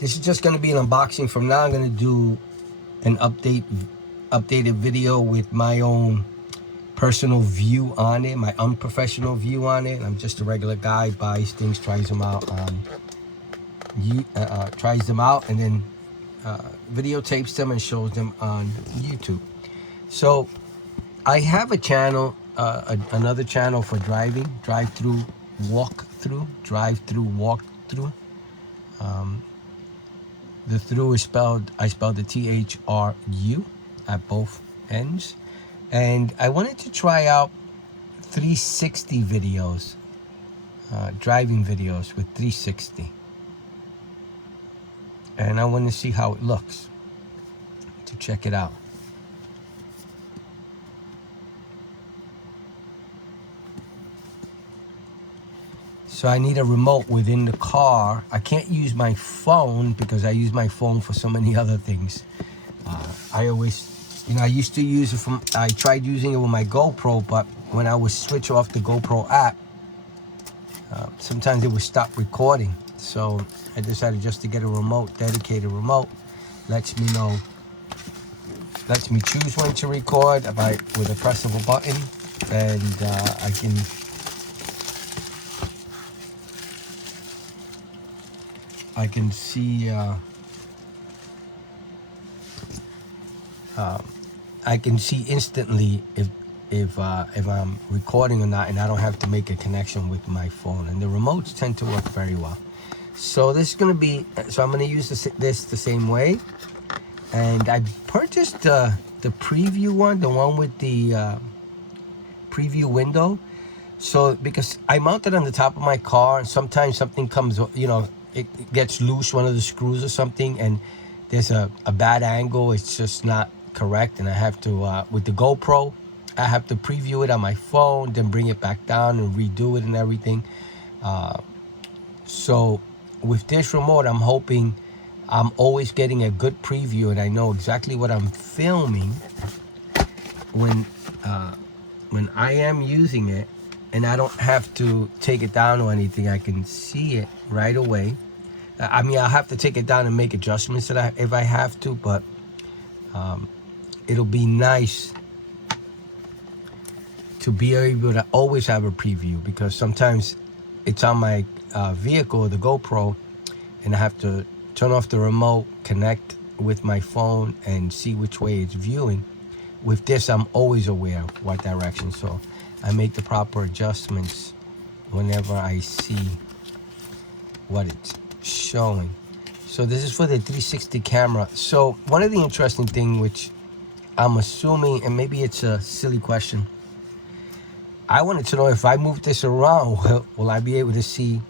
This is just going to be an unboxing. From now, I'm going to do an updated video with my own personal view on it, my unprofessional view on it. I'm just a regular guy, buys things, tries them out, and then videotapes them and shows them on YouTube. So I have a channel, another channel for driving, drive-through, walk-through. The through is I spelled the THRU at both ends. And I wanted to try out 360 videos, driving videos with 360. And I want to see how it looks, to check it out. So I need a remote within the car. I can't use my phone because I use my phone for so many other things. I always, I used to use it I tried using it with my GoPro, but when I would switch off the GoPro app, sometimes it would stop recording. So I decided just to get a remote, dedicated remote. Lets me choose when to record with a press of a button, and I can see instantly if I'm recording or not, and I don't have to make a connection with my phone. And the remotes tend to work very well. So this is going to be, I'm going to use this the same way. And I purchased the preview one, the one with the preview window. So because I mounted on the top of my car, and sometimes something comes, it gets loose, one of the screws or something, and there's a bad angle. It's just not correct, and I have to, with the GoPro, I have to preview it on my phone, then bring it back down and redo it and everything. So with this remote, I'm hoping I'm always getting a good preview, and I know exactly what I'm filming when I am using it, and I don't have to take it down or anything. I can see it right away. I mean, I'll have to take it down and make adjustments if I have to, but it'll be nice to be able to always have a preview, because sometimes it's on my vehicle, the GoPro, and I have to turn off the remote, connect with my phone, and see which way it's viewing. With this, I'm always aware of what direction, so I make the proper adjustments whenever I see what it's showing. So this is for the 360 camera. So one of the interesting things, which I'm assuming, and maybe it's a silly question, I wanted to know, if I move this around, will I be able to see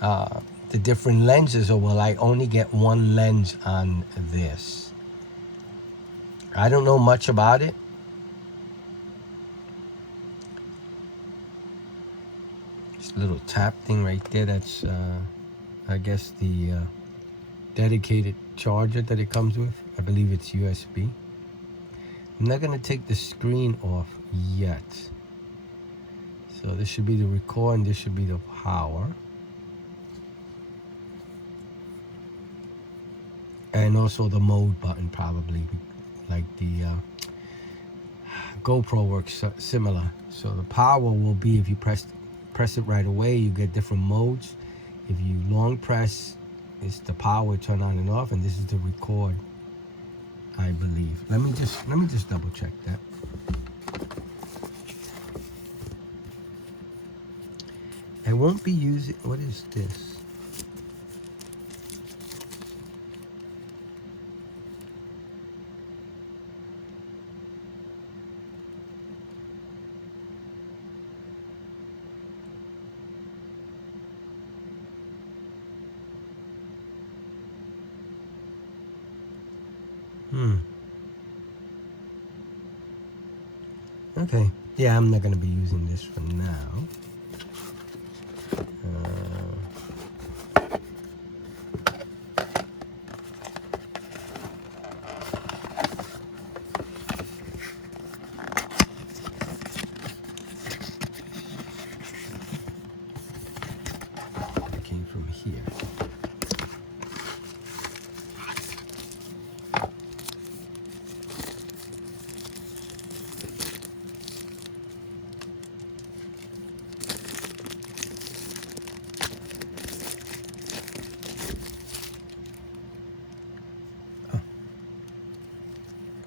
the different lenses, or will I only get one lens on this? I don't know much about it. This little tap thing right there, that's I guess the dedicated charger that it comes with. I believe it's USB. I'm not going to take the screen off yet. So this should be the record, and this should be the power. And also the mode button, probably, like the GoPro works similar. So the power will be, if you press it right away, you get different modes. If you long press, it's the power turn on and off, and this is the record, I believe. Let me just double check that. I won't be using, what is this? Okay, yeah, I'm not going to be using this for now. It came from here.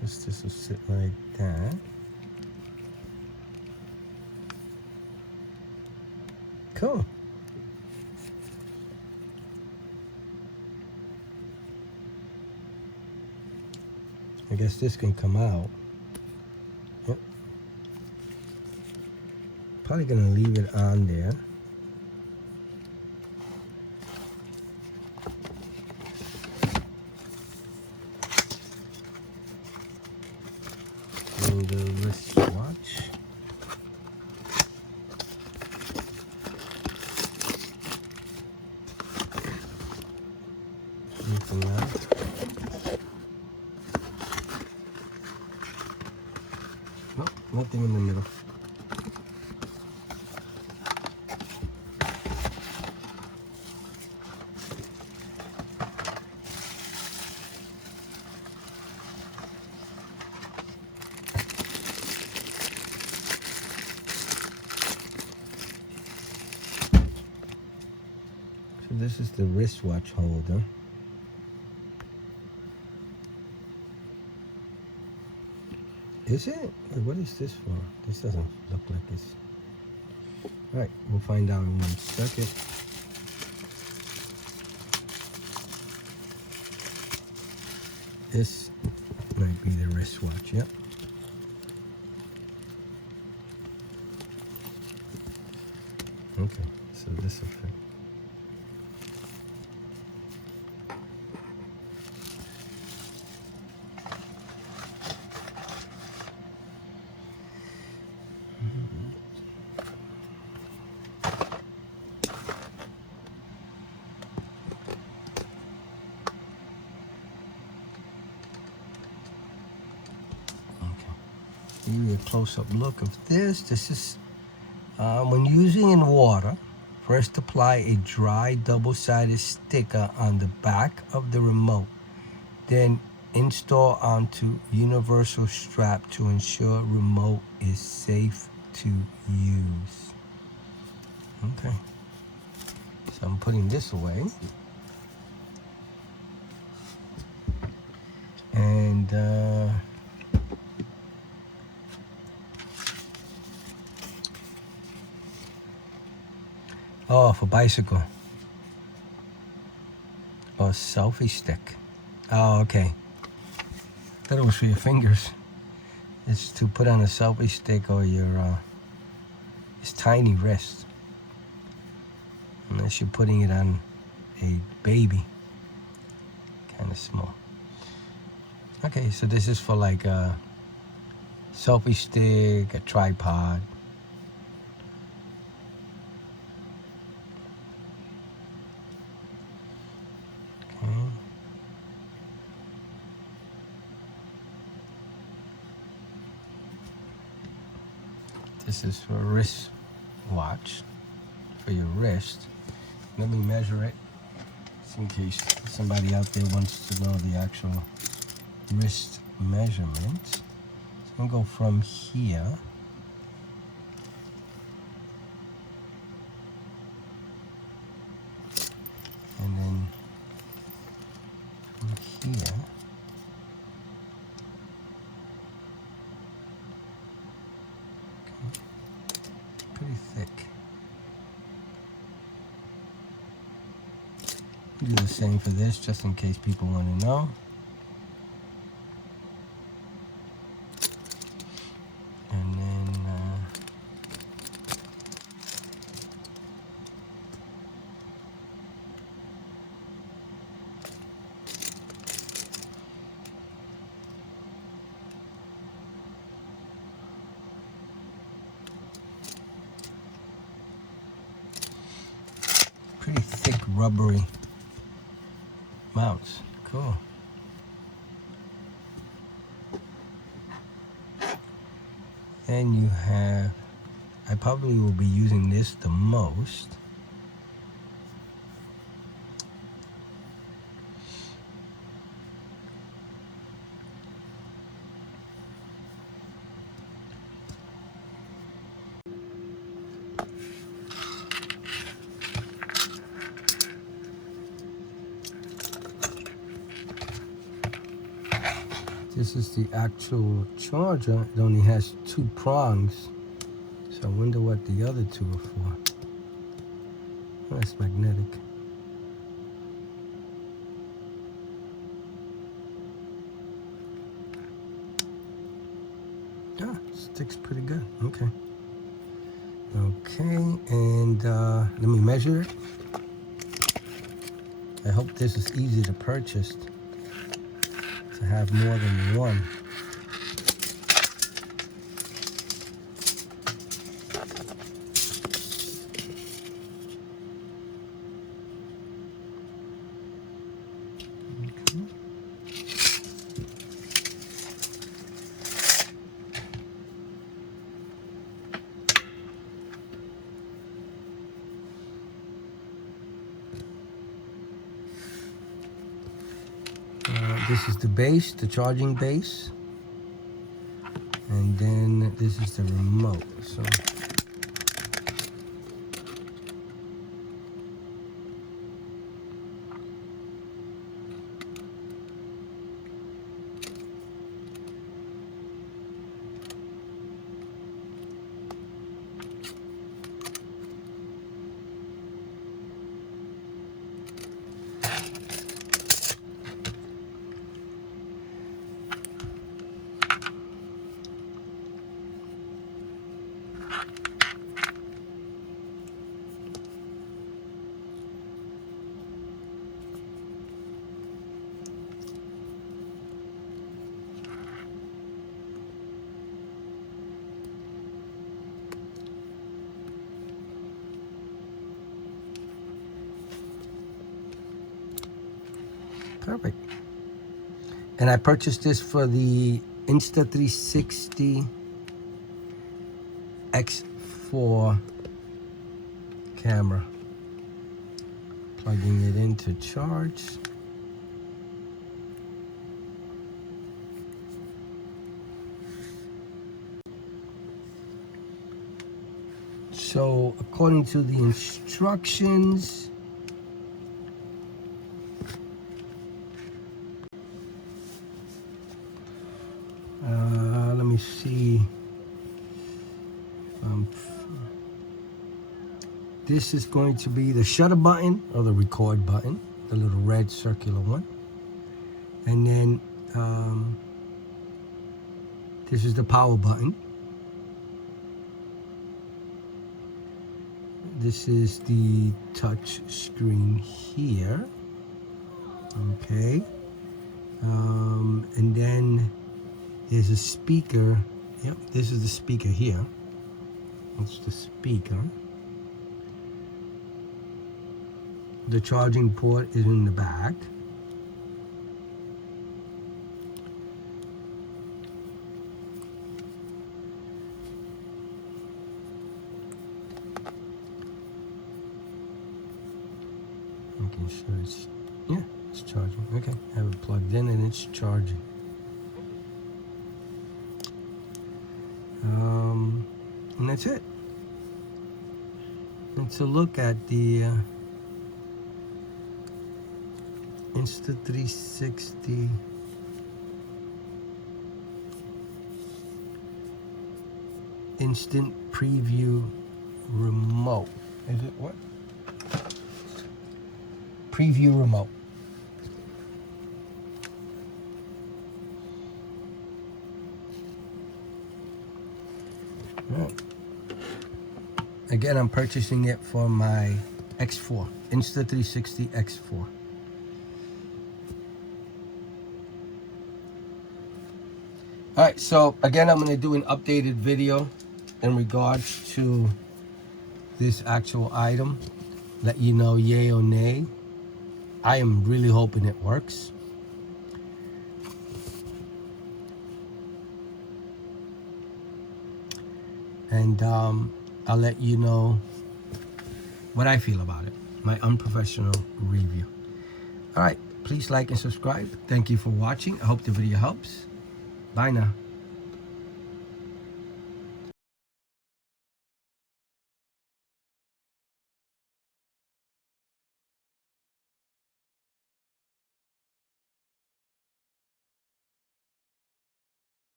Guess this will sit like that. Cool. I guess this can come out. Yep. Probably gonna leave it on there. And the wristwatch. Anything else? Nope, nothing in the middle. So this is the wristwatch holder. Is it? Wait, what is this for? This doesn't look like it's... All right, we'll find out in 1 second. This might be the wristwatch, yep. Okay, so this will fit. Give you a close-up look of this. This is when using in water. First, apply a dry double-sided sticker on the back of the remote. Then install onto universal strap to ensure remote is safe to use. Okay. So I'm putting this away. And oh, for bicycle. Or selfie stick. Oh, okay. Thought it was for your fingers. It's to put on a selfie stick or your it's tiny wrist. Unless you're putting it on a baby. Kind of small. Okay, so this is for like a selfie stick, a tripod. This is for a wrist watch for your wrist. Let me measure it, just in case somebody out there wants to know the actual wrist measurement. So I'm gonna go from here. And then from here. Pretty thick. Do the same for this, just in case people want to know. And then pretty thick rubbery mounts. Cool. Then you have, I probably will be using this the most. This is the actual charger. It only has 2 prongs. So I wonder what the other 2 are for. Oh, it's magnetic. Yeah, sticks pretty good. Okay. Okay, and let me measure it. I hope this is easy to purchase, to have more than one. This is the base, the charging base, and then this is the remote. So perfect. And I purchased this for the Insta360 X4 camera. Plugging it into charge. So according to the instructions, let me see. This is going to be the shutter button or the record button, the little red circular one. And then this is the power button. This is the touch screen here. Okay. And then there's a speaker. Yep, this is the speaker here. That's the speaker. The charging port is in the back. Making sure it's, yeah, it's charging. Okay, I have it plugged in and it's charging. And that's it. Let's look at the Insta360 instant preview remote. Is it what? Preview remote. Right. Again, I'm purchasing it for my X4, Insta360 X4. All right, so again, I'm going to do an updated video in regards to this actual item. Let you know yay or nay. I am really hoping it works. And I'll let you know what I feel about it, my unprofessional review. All right, please like and subscribe. Thank you for watching. I hope the video helps. Bye now.